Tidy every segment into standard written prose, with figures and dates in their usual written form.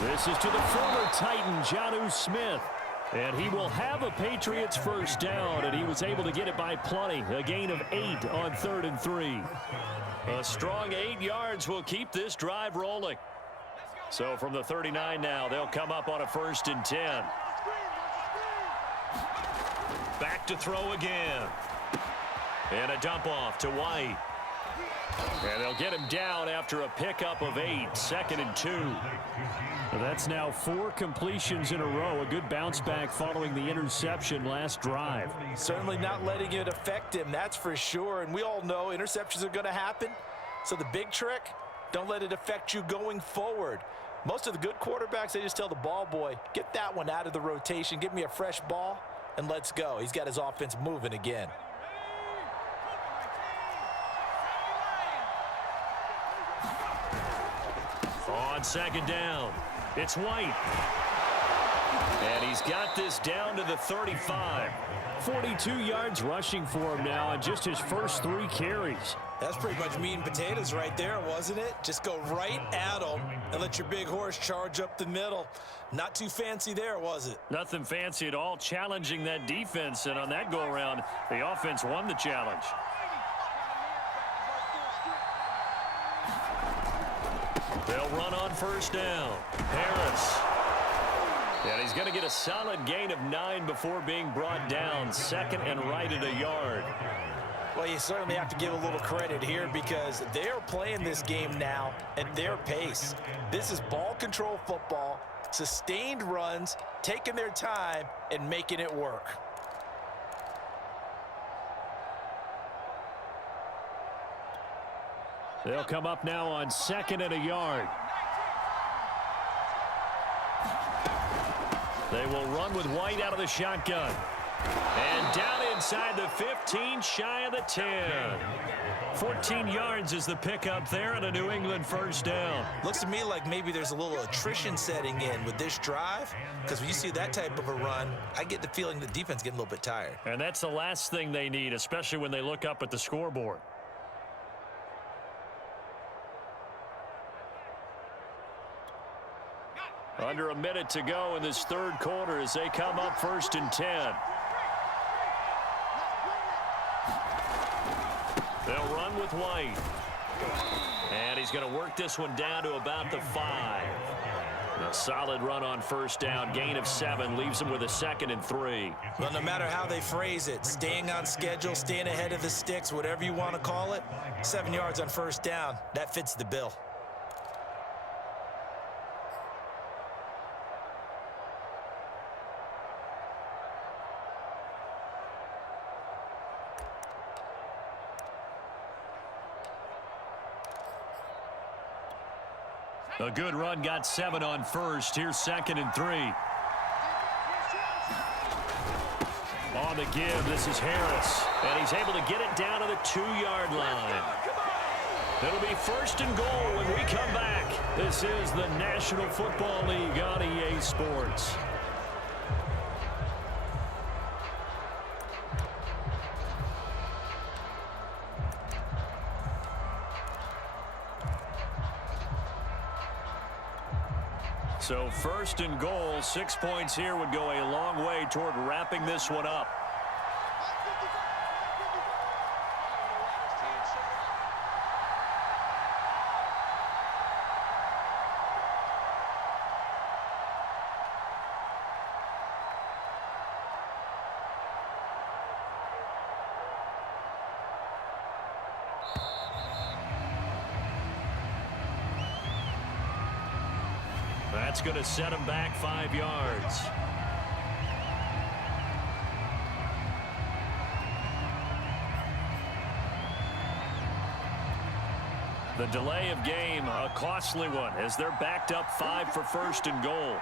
This is to the former Titan, Jonnu Smith. And he will have a Patriots first down, and he was able to get it by plenty. A gain of 8 on 3rd and 3. A strong 8 yards will keep this drive rolling. So from the 39 now, they'll come up on a 1st and 10. Back to throw again. And a dump off to White. And they'll get him down after a pickup of 8, 2nd and 2. That's now 4 completions in a row. A good bounce back following the interception last drive. Certainly not letting it affect him, that's for sure. And we all know interceptions are going to happen. So the big trick, don't let it affect you going forward. Most of the good quarterbacks, they just tell the ball boy, get that one out of the rotation, give me a fresh ball, and let's go. He's got his offense moving again. On 2nd down, it's White. And he's got this down to the 35. 42 yards rushing for him now on just his first 3 carries. That's pretty much meat and potatoes right there, wasn't it? Just go right at him and let your big horse charge up the middle. Not too fancy there, was it? Nothing fancy at all, challenging that defense. And on that go-around, the offense won the challenge. They'll run on 1st down. Harris. And he's going to get a solid gain of 9 before being brought down. 2nd and right at a yard. Well, you certainly have to give a little credit here because they're playing this game now at their pace. This is ball control football, sustained runs, taking their time, and making it work. They'll come up now on 2nd and a yard. They will run with White out of the shotgun. And down inside the 15, shy of the 10. 14 yards is the pickup there and a New England first down. Looks to me like maybe there's a little attrition setting in with this drive, because when you see that type of a run, I get the feeling the defense getting a little bit tired. And that's the last thing they need, especially when they look up at the scoreboard. Under a minute to go in this 3rd quarter as they come up 1st and 10. They'll run with White. And he's going to work this one down to about the 5. A solid run on 1st down. Gain of 7 leaves them with a 2nd and 3. Well, no matter how they phrase it, staying on schedule, staying ahead of the sticks, whatever you want to call it, 7 yards on 1st down, that fits the bill. A good run, got 7 on 1st. Here's 2nd and 3. On the give, this is Harris. And he's able to get it down to the 2-yard line. It'll be 1st and goal when we come back. This is the National Football League on EA Sports. So 1st and goal, 6 points here would go a long way toward wrapping this one up. That's going to set him back 5 yards. The delay of game, a costly one, as they're backed up 5 for 1st and goal.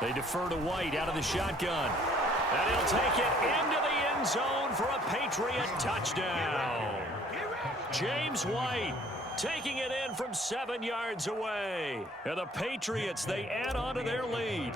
They defer to White out of the shotgun. And he'll take it into the end zone for a Patriot touchdown. James White taking it in from 7 yards away. And the Patriots, they add on to their lead.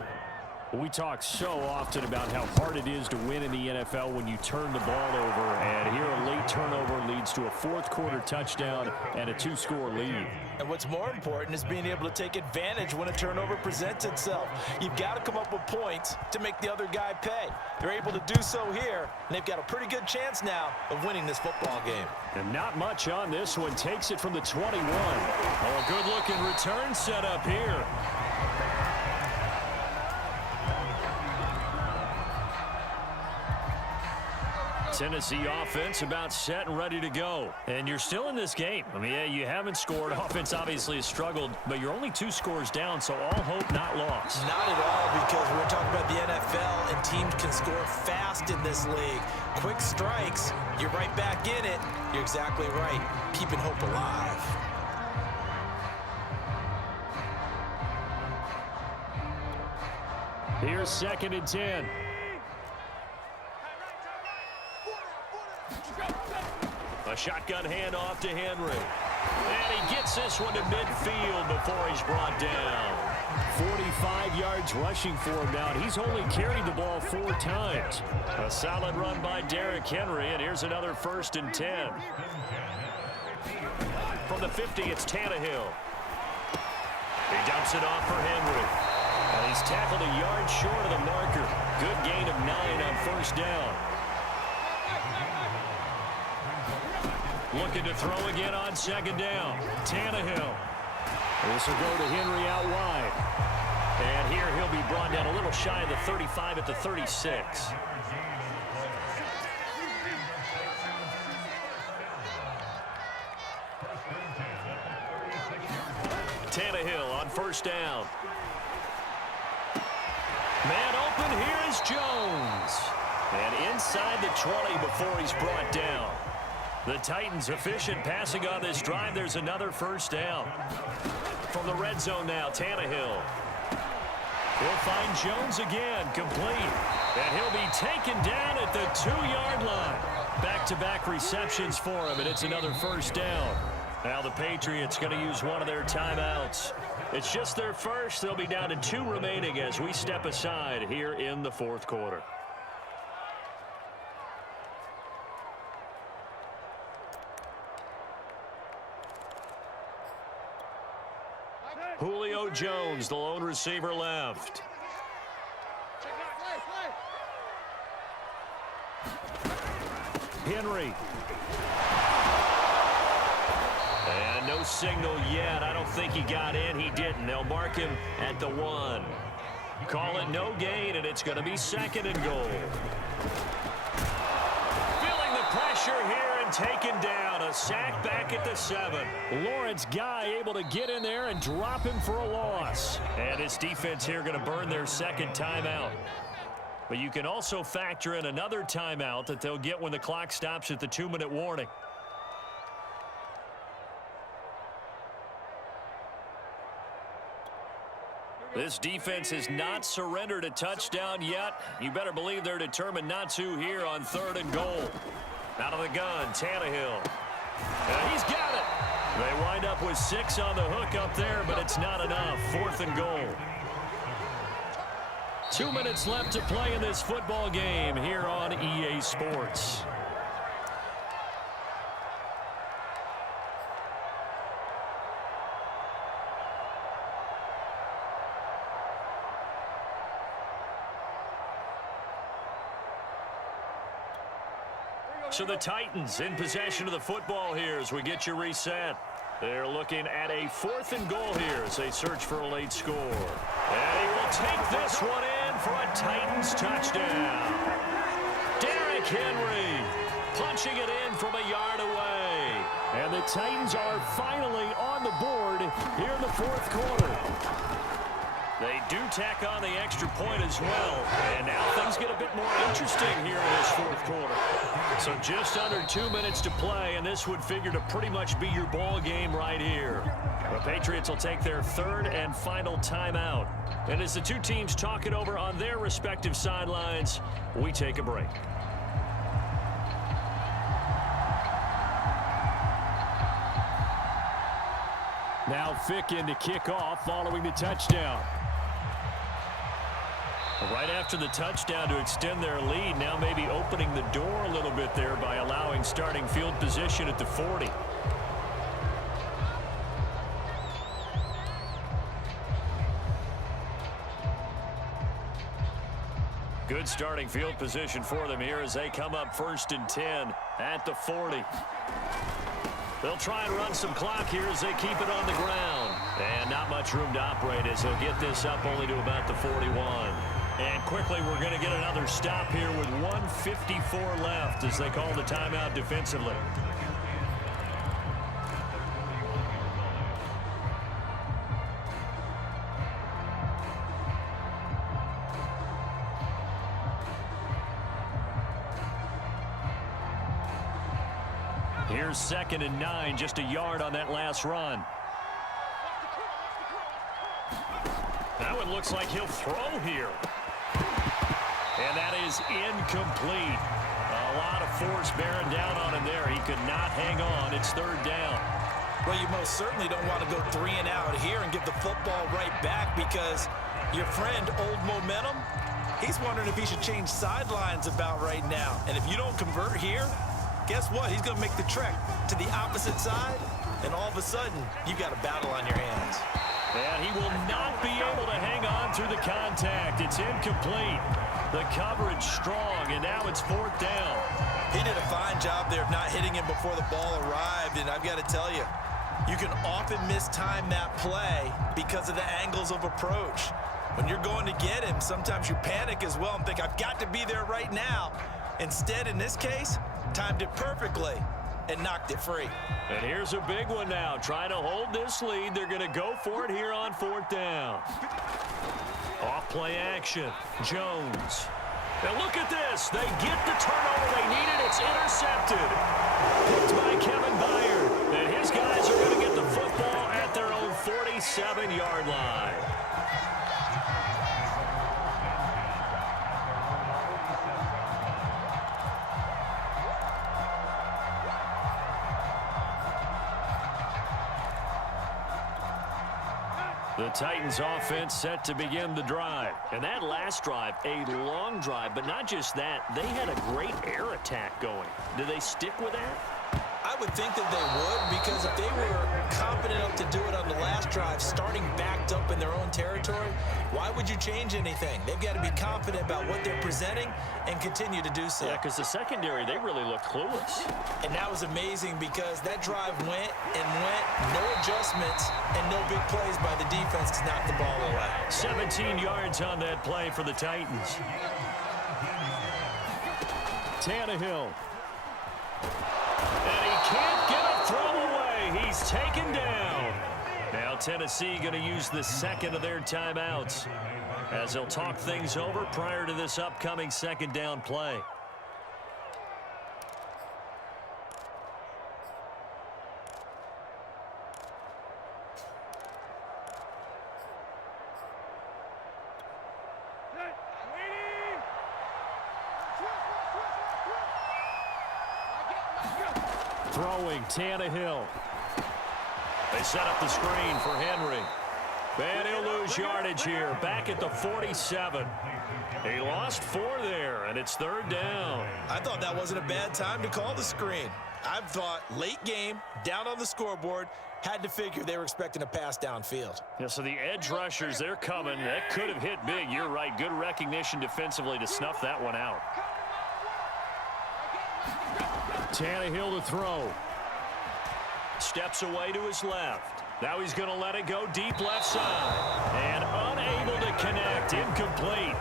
We talk so often about how hard it is to win in the NFL when you turn the ball over, and here a late turnover leads to a fourth-quarter touchdown and a two-score lead. And what's more important is being able to take advantage when a turnover presents itself. You've got to come up with points to make the other guy pay. They're able to do so here, and they've got a pretty good chance now of winning this football game. And not much on this one. Takes it from the 21. Oh, a good-looking return set up here. Tennessee offense about set and ready to go. And you're still in this game. I mean, yeah, you haven't scored. Offense obviously has struggled, but you're only 2 scores down, so all hope not lost. Not at all, because we're talking about the NFL, and teams can score fast in this league. Quick strikes, you're right back in it. You're exactly right. Keeping hope alive. Here's 2nd and 10. A shotgun handoff to Henry. And he gets this one to midfield before he's brought down. 45 yards rushing for him now. He's only carried the ball 4 times. A solid run by Derrick Henry, and here's another 1st and 10. From the 50, it's Tannehill. He dumps it off for Henry. And he's tackled a yard short of the marker. Good gain of 9 on 1st down. Looking to throw again on 2nd down. Tannehill. This will go to Henry out wide. And here he'll be brought down a little shy of the 35 at the 36. Tannehill on 1st down. Man open, here is Jones. And inside the 20 before he's brought down. The Titans efficient passing on this drive. There's another 1st down. From the red zone now, Tannehill. He'll find Jones again, complete. And he'll be taken down at the 2-yard line. Back-to-back receptions for him, and it's another 1st down. Now the Patriots going to use one of their timeouts. It's just their first. They'll be down to 2 remaining as we step aside here in the 4th quarter. Julio Jones, the lone receiver left. Henry. And no signal yet. I don't think he got in. He didn't. They'll mark him at the 1. Call it no gain, and it's going to be 2nd and goal. Feeling the pressure here and taken down. A sack back at the 7. Lawrence Guy able to get in there and drop him for a loss. And his defense here going to burn their 2nd timeout. But you can also factor in another timeout that they'll get when the clock stops at the 2-minute warning. This defense has not surrendered a touchdown yet. You better believe they're determined not to here on 3rd and goal. Out of the gun, Tannehill. And he's got it. They wind up with 6 on the hook up there, but it's not enough. 4th and goal. 2 minutes left to play in this football game here on EA Sports. So the Titans in possession of the football here as we get you reset. They're looking at a 4th and goal here as they search for a late score. And he will take this one in for a Titans touchdown. Derrick Henry punching it in from a yard away. And the Titans are finally on the board here in the 4th quarter. They do tack on the extra point as well. And now things get a bit more interesting here in this 4th quarter. So just under 2 minutes to play, and this would figure to pretty much be your ball game right here. The Patriots will take their 3rd and final timeout. And as the two teams talk it over on their respective sidelines, we take a break. Now Fick in to kick off following the touchdown. Right after the touchdown to extend their lead, now maybe opening the door a little bit there by allowing starting field position at the 40. Good starting field position for them here as they come up 1st and 10 at the 40. They'll try and run some clock here as they keep it on the ground. And not much room to operate as he'll get this up only to about the 41. And quickly we're going to get another stop here with 1:54 left as they call the timeout defensively. Here's 2nd and 9, just a yard on that last run. That one looks like he'll throw here. And that is incomplete. A lot of force bearing down on him there. He could not hang on. It's 3rd down. Well, you most certainly don't want to go 3 and out here and give the football right back because your friend, Old Momentum, he's wondering if he should change sidelines about right now. And if you don't convert here, guess what? He's going to make the trek to the opposite side, and all of a sudden, you've got a battle on your hands. And he will not be able to hang on through the contact. It's incomplete. The coverage strong, and now it's 4th down. He did a fine job there of not hitting him before the ball arrived, and I've got to tell you, you can often mistime that play because of the angles of approach. When you're going to get him, sometimes you panic as well and think, I've got to be there right now. Instead, in this case, timed it perfectly and knocked it free. And here's a big one now. Trying to hold this lead. They're going to go for it here on 4th down. Off play action. Jones. Now look at this. They get the turnover they needed. It's intercepted. Picked by Kevin Byard. And his guys are going to get the football at their own 47-yard line. The Titans offense set to begin the drive. And that last drive, a long drive, but not just that. They had a great air attack going. Do they stick with that? I would think that they would, because if they were competent enough to do it on the last drive, starting backed up in their own territory, why would you change anything? They've got to be confident about what they're presenting and continue to do so. Yeah, because the secondary, they really looked clueless. And that was amazing because that drive went and went, no adjustments, and no big plays by the defense to knock the ball away. 17 yards on that play for the Titans. Tannehill. And he can't get a throw away. He's taken down. Now Tennessee going to use the 2nd of their timeouts as they'll talk things over prior to this upcoming 2nd down play. Throwing Tannehill. They set up the screen for Henry. And he'll lose yardage here. Back at the 47. He lost 4 there, and it's 3rd down. I thought that wasn't a bad time to call the screen. I thought late game, down on the scoreboard, had to figure they were expecting a pass downfield. Yeah, so the edge rushers, they're coming. That could have hit big. You're right. Good recognition defensively to snuff that one out. Tannehill to throw. Steps away to his left. Now he's going to let it go deep left side. And unable to connect. Incomplete.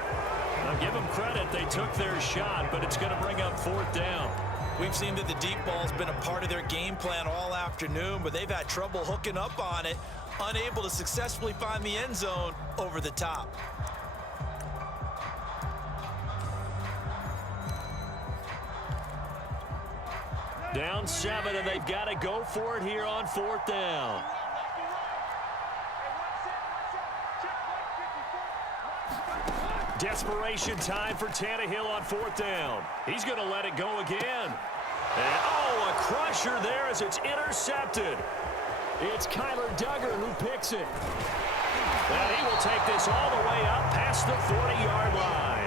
Now give them credit. They took their shot, but it's going to bring up 4th down. We've seen that the deep ball's been a part of their game plan all afternoon, but they've had trouble hooking up on it, unable to successfully find the end zone over the top. Down 7, and they've got to go for it here on 4th down. Desperation time for Tannehill on 4th down. He's going to let it go again. And, oh, a crusher there as it's intercepted. It's Kyler Duggar who picks it. And he will take this all the way up past the 40-yard line.